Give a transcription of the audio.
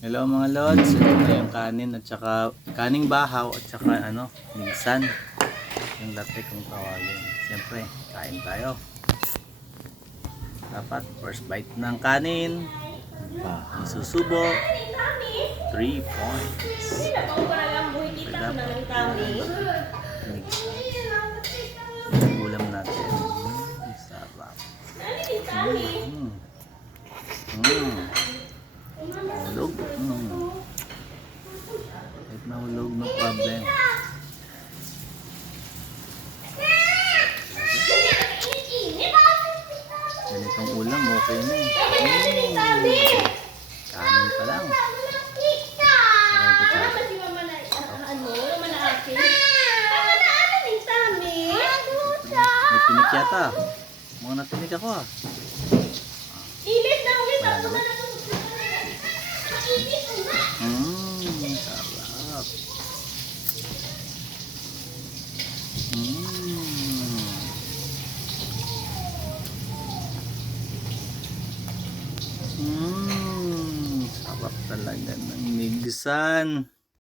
Hello mga lods, ito na yung kanin at saka kaning bahaw at saka minsan yung latte kung tawagin. Siyempre, kain tayo. Dapat first bite ng kanin, isusubo, 3 points. Dapat ulam natin. Sarap. Hulog. Kahit nahulog, no problem. Ganitong ulam, okay na eh. Kanin pa lang. May tinik yata. Mga natinik ako ah. Wala naman. Sarap. Sarap talaga ng migsan.